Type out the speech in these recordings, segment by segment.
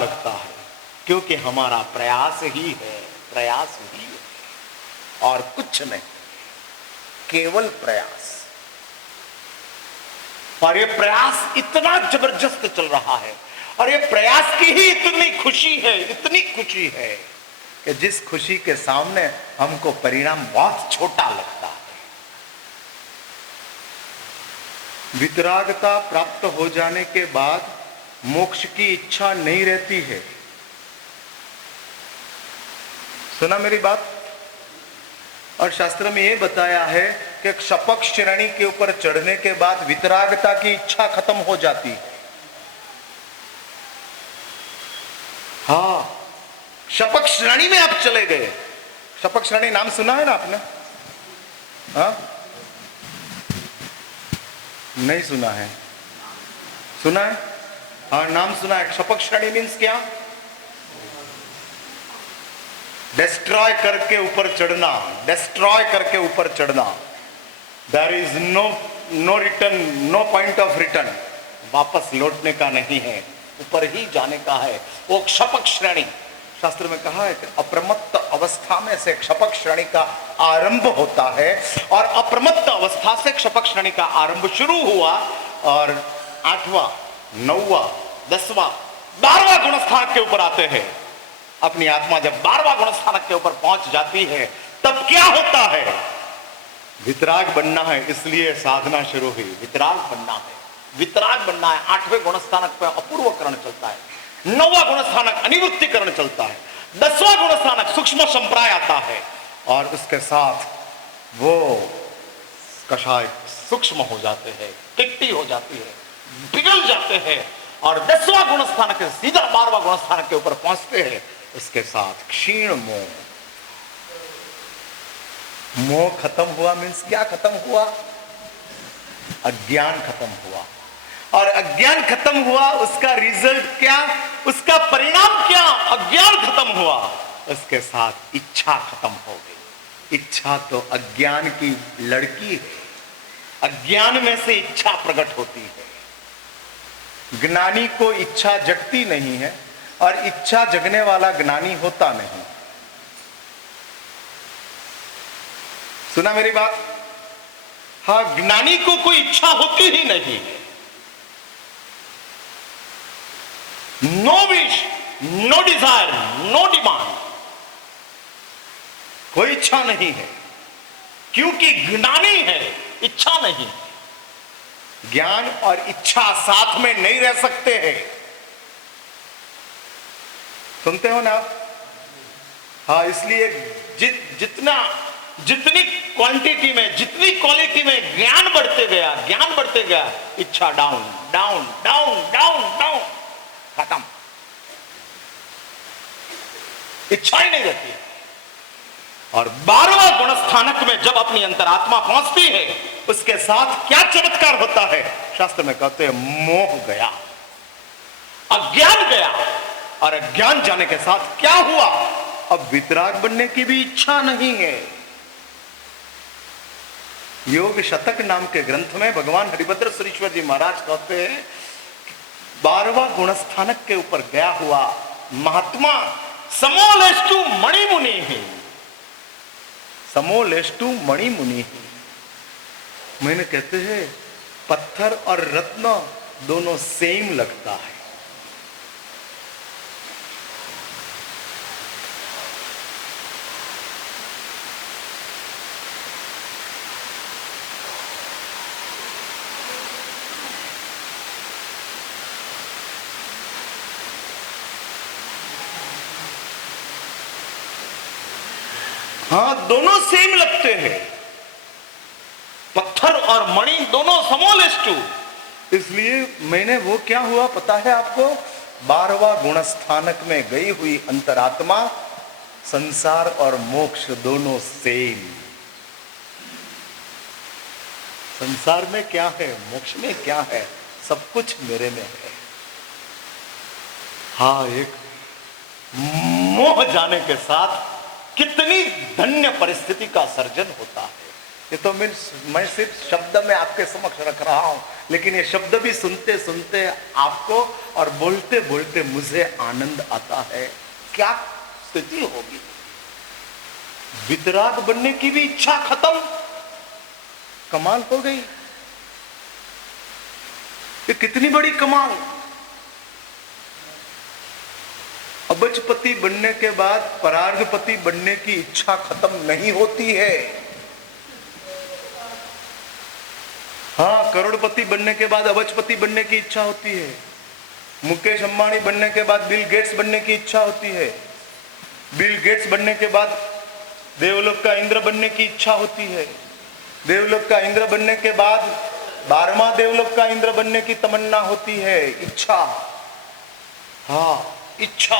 लगता है, क्योंकि हमारा प्रयास ही है, प्रयास ही है और कुछ नहीं, केवल प्रयास। और ये प्रयास इतना जबरदस्त चल रहा है और ये प्रयास की ही इतनी खुशी है, इतनी खुशी है कि जिस खुशी के सामने हमको परिणाम बहुत छोटा लगता है। वितरागता प्राप्त हो जाने के बाद मोक्ष की इच्छा नहीं रहती है। सुना मेरी बात? और शास्त्र में यह बताया है कि शपथ श्रेणी के ऊपर चढ़ने के बाद वितरागता की इच्छा खत्म हो जाती है। हाँ, शपथ श्रेणी में आप चले गए। शपथ श्रेणी नाम सुना है ना आपने? हाँ, नहीं सुना है? सुना है? हाँ, नाम सुना है। शपथ श्रेणी मीन्स क्या? डिस्ट्रॉय करके ऊपर चढ़ना, डिस्ट्रॉय करके ऊपर चढ़ना। There is no return, no point of return. वापस लौटने का नहीं है, ऊपर ही जाने का है। वो शपथ श्रेणी, शास्त्र में कहा है कि अप्रमत्त अवस्था में से क्षपक श्रेणी का आरंभ होता है और अप्रमत्त अवस्था से क्षपक श्रेणी का आरंभ शुरू हुआ और 8वां, 9वां, 10वां, 12वां गुणस्थान के ऊपर आते हैं। अपनी आत्मा जब 12वां गुणस्थान के ऊपर पहुंच जाती है तब क्या होता है? वितराग बनना है, इसलिए साधना शुरू हुई। वितराग बनना है, वितराग बनना है। 8वें गुणस्थानक पर अपूर्वकरण चलता है, 9वां गुणस्थानक अनिवृत्तिकरण चलता है, 10वां गुणस्थानक सूक्ष्म संप्राय आता है और उसके साथ वो कषाय सूक्ष्म हो जाते हैं, टिट्टी हो जाती है, पिघल जाते हैं और 10वां गुणस्थानक से सीधा 12वां गुणस्थानक के ऊपर पहुंचते हैं। उसके साथ क्षीण मोह, मोह खत्म हुआ। मीन्स क्या खत्म हुआ? अज्ञान खत्म हुआ। और अज्ञान खत्म हुआ, उसका रिजल्ट क्या, उसका परिणाम क्या? अज्ञान खत्म हुआ, उसके साथ इच्छा खत्म हो गई। इच्छा तो अज्ञान की लड़की है, अज्ञान में से इच्छा प्रकट होती है। ज्ञानी को इच्छा जगती नहीं है और इच्छा जगने वाला ज्ञानी होता नहीं। सुना मेरी बात? हाँ, ज्ञानी को कोई इच्छा होती ही नहीं। No wish, no desire, no demand, कोई इच्छा नहीं है, क्योंकि ज्ञानी है, इच्छा नहीं। ज्ञान और इच्छा साथ में नहीं रह सकते हैं। सुनते हो ना? हाँ, इसलिए जितनी क्वांटिटी में, जितनी क्वालिटी में ज्ञान बढ़ते गया, ज्ञान बढ़ते गया, इच्छा down down down down down, खत्म। इच्छा ही नहीं रहती। और 12वां गुणस्थानक में जब अपनी अंतरात्मा पहुंचती है, उसके साथ क्या चमत्कार होता है? शास्त्र में कहते हैं मोह गया, अज्ञान गया। और अज्ञान जाने के साथ क्या हुआ? अब वितराग बनने की भी इच्छा नहीं है। योग शतक नाम के ग्रंथ में भगवान हरिभद्र सुरीश्वर जी महाराज कहते हैं 12वां गुणस्थानक के ऊपर गया हुआ महात्मा समोलेष्टु मणिमुनि ही, समोलेष्टु मणिमुनि ही। मैंने कहते हैं पत्थर और रत्न दोनों सेम लगता है। हाँ, दोनों सेम लगते हैं, पत्थर और मणि दोनों समोलेष्टु। इसलिए मैंने वो क्या हुआ पता है आपको? 12वां गुणस्थानक में गई हुई अंतरात्मा संसार और मोक्ष दोनों सेम। संसार में क्या है, मोक्ष में क्या है, सब कुछ मेरे में है। हाँ, एक मोह जाने के साथ कितनी धन्य परिस्थिति का सर्जन होता है। ये तो मैं सिर्फ शब्द में आपके समक्ष रख रहा हूं, लेकिन ये शब्द भी सुनते सुनते आपको और बोलते बोलते मुझे आनंद आता है। क्या स्थिति होगी? वितराग बनने की भी इच्छा खत्म। कमाल हो गई। ये कितनी बड़ी कमाल। अबजपति बनने के बाद परार्धपति बनने की इच्छा खत्म नहीं होती है। हाँ, करोड़पति बनने के बाद अबजपति बनने की इच्छा होती है। मुकेश अंबानी बनने के बाद बिल गेट्स बनने की इच्छा होती है। बिल गेट्स बनने के बाद देवलोक का इंद्र बनने की इच्छा होती है। देवलोक का इंद्र बनने के बाद 12वां देवलोक का इंद्र बनने की तमन्ना होती है। इच्छा, हाँ इच्छा,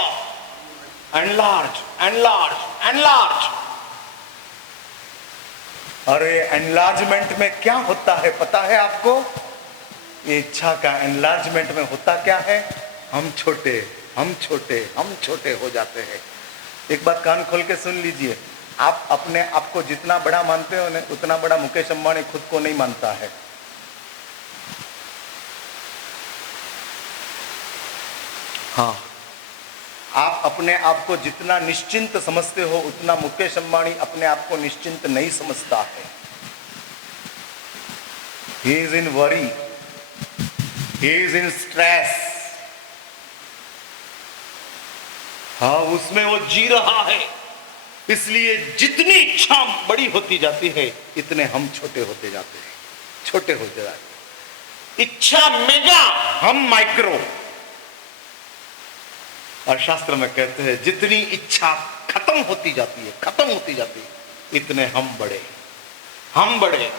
एनलार्ज एनलार्ज एनलार्ज। अरे एनलार्जमेंट में क्या होता है पता है आपको? ये इच्छा का एनलार्जमेंट में होता क्या है? हम छोटे हम छोटे हम छोटे हो जाते हैं। एक बात कान खोल के सुन लीजिए, आप अपने आप को जितना बड़ा मानते हो ना, उतना बड़ा मुकेश अंबानी खुद को नहीं मानता है। हाँ, आप अपने आप को जितना निश्चिंत समझते हो, उतना मुकेश अंबानी अपने आप को निश्चिंत नहीं समझता है। He is in worry, he is in stress। हाँ, उसमें वो जी रहा है। इसलिए जितनी इच्छा बड़ी होती जाती है, इतने हम छोटे होते जाते हैं, छोटे होते जाते हैं। इच्छा मेगा, हम माइक्रो। और शास्त्र में कहते हैं जितनी इच्छा खत्म होती जाती है, खत्म होती जाती है, इतने हम बड़े हम बड़े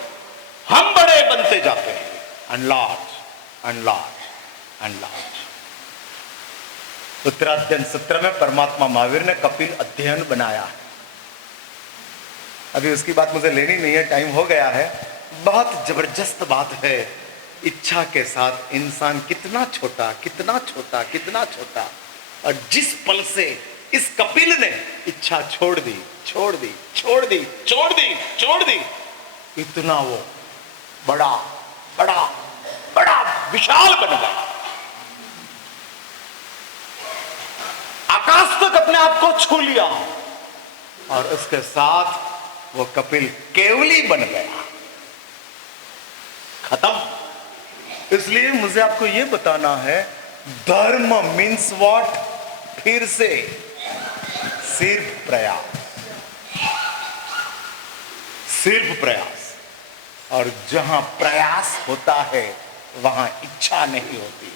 हम बड़े बनते जाते हैं। अनलार्ज अनलार्ज अनलार्ज। उत्तराध्ययन सत्र में परमात्मा महावीर ने कपिल अध्ययन बनाया है। अभी उसकी बात मुझे लेनी नहीं है, टाइम हो गया है। बहुत जबरदस्त बात है। इच्छा के साथ इंसान कितना छोटा कितना छोटा कितना छोटा, और जिस पल से इस कपिल ने इच्छा छोड़ दी छोड़ दी छोड़ दी छोड़ दी छोड़ दी, इतना वो बड़ा बड़ा बड़ा विशाल बन गया। आकाश तक अपने आप को छू लिया, और उसके साथ वो कपिल केवली बन गया। खत्म। इसलिए मुझे आपको यह बताना है, धर्म मीन्स व्हाट? फिर से सिर्फ प्रयास, सिर्फ प्रयास। और जहां प्रयास होता है वहां इच्छा नहीं होती।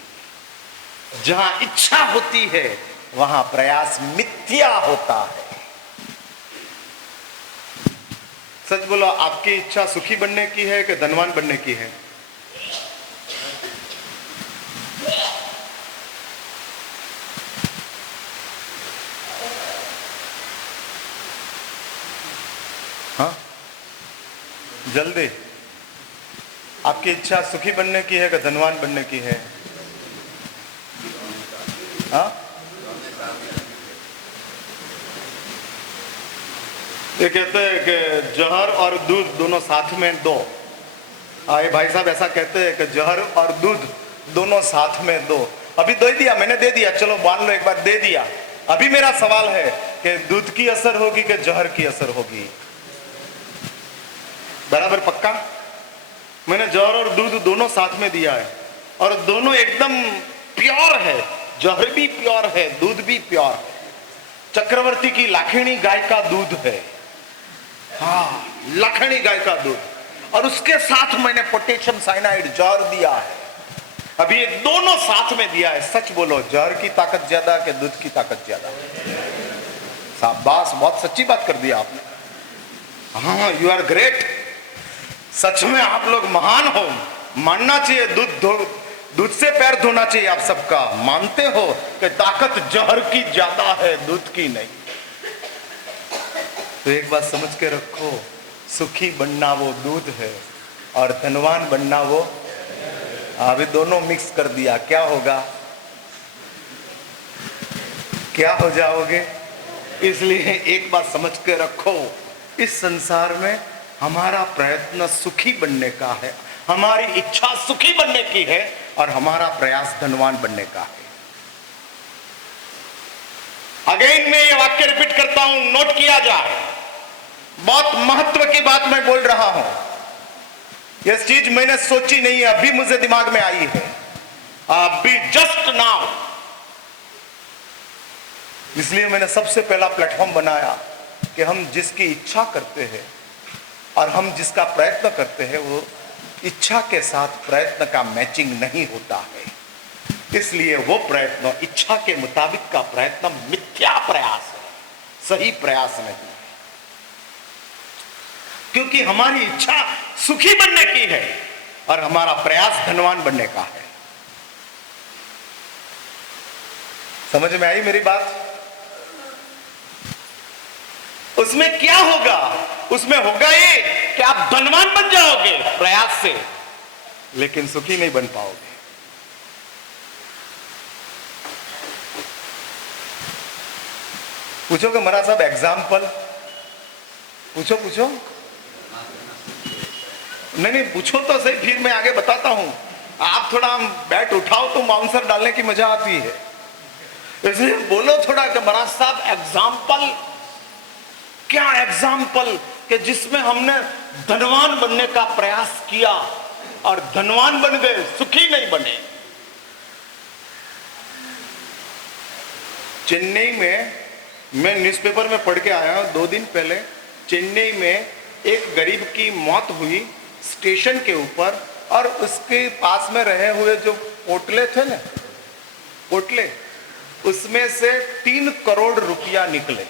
जहां इच्छा होती है वहां प्रयास मिथ्या होता है। सच बोलो, आपकी इच्छा सुखी बनने की है कि धनवान बनने की है? हाँ, जल्दी। आपकी इच्छा सुखी बनने की है कि धनवान बनने की है? हाँ, ये कहते हैं कि जहर और दूध दोनों साथ में दो। ये भाई साहब ऐसा कहते हैं कि जहर और दूध दोनों साथ में दो। अभी दे दिया, मैंने दे दिया, चलो मान लो एक बार दे दिया। अभी मेरा सवाल है कि दूध की असर होगी कि जहर की असर होगी? बराबर पक्का? मैंने जहर और दूध दोनों साथ में दिया है, और दोनों एकदम प्योर है। जहर भी प्योर है, दूध भी प्योर है। चक्रवर्ती की लाखिणी गाय का दूध है। हाँ, लाखिणी गाय का दूध, और उसके साथ मैंने पोटेशियम साइनाइड जहर दिया है। अभी ये दोनों साथ में दिया है। सच बोलो, जहर की ताकत ज्यादा कि दूध की ताकत ज्यादा? शाबाश, बहुत सच्ची बात कर दिया आपने। हाँ, यू आर ग्रेट। सच में आप लोग महान हो। मानना चाहिए, दूध से पैर धोना चाहिए आप सबका। मानते हो कि ताकत जहर की ज्यादा है, दूध की नहीं? तो एक बात समझ के रखो, सुखी बनना वो दूध है, और धनवान बनना वो। अभी दोनों मिक्स कर दिया, क्या होगा? क्या हो जाओगे? इसलिए एक बात समझ के रखो, इस संसार में हमारा प्रयत्न सुखी बनने का है, हमारी इच्छा सुखी बनने की है और हमारा प्रयास धनवान बनने का है। अगेन मैं ये वाक्य रिपीट करता हूं, नोट किया जाए, बहुत महत्व की बात मैं बोल रहा हूं। यह चीज मैंने सोची नहीं है, अभी मुझे दिमाग में आई है, अभी जस्ट नाउ। इसलिए मैंने सबसे पहला प्लेटफॉर्म बनाया कि हम जिसकी इच्छा करते हैं और हम जिसका प्रयत्न करते हैं वो इच्छा के साथ प्रयत्न का मैचिंग नहीं होता है। इसलिए वो प्रयत्न, इच्छा के मुताबिक का प्रयत्न मिथ्या प्रयास है, सही प्रयास नहीं है। क्योंकि हमारी इच्छा सुखी बनने की है और हमारा प्रयास धनवान बनने का है। समझ में आई मेरी बात? उसमें क्या होगा? उसमें होगा ये कि आप धनवान बन जाओगे प्रयास से, लेकिन सुखी नहीं बन पाओगे। पूछोगे महाराज साहब एग्जाम्पल? पूछो पूछो। नहीं पूछो तो सही, फिर मैं आगे बताता हूं। आप थोड़ा बैट उठाओ तो बाउंसर डालने की मजा आती है, इसलिए बोलो थोड़ा कि महाराज साहब एग्जाम्पल, क्या एग्जाम्पल कि जिसमें हमने धनवान बनने का प्रयास किया और धनवान बन गए, सुखी नहीं बने। चेन्नई में मैं न्यूज़पेपर में पढ़ के आया हूं 2 दिन पहले, चेन्नई में एक गरीब की मौत हुई स्टेशन के ऊपर, और उसके पास में रहे हुए जो पोटले थे ना, पोटले, उसमें से 3 करोड़ रुपया निकले।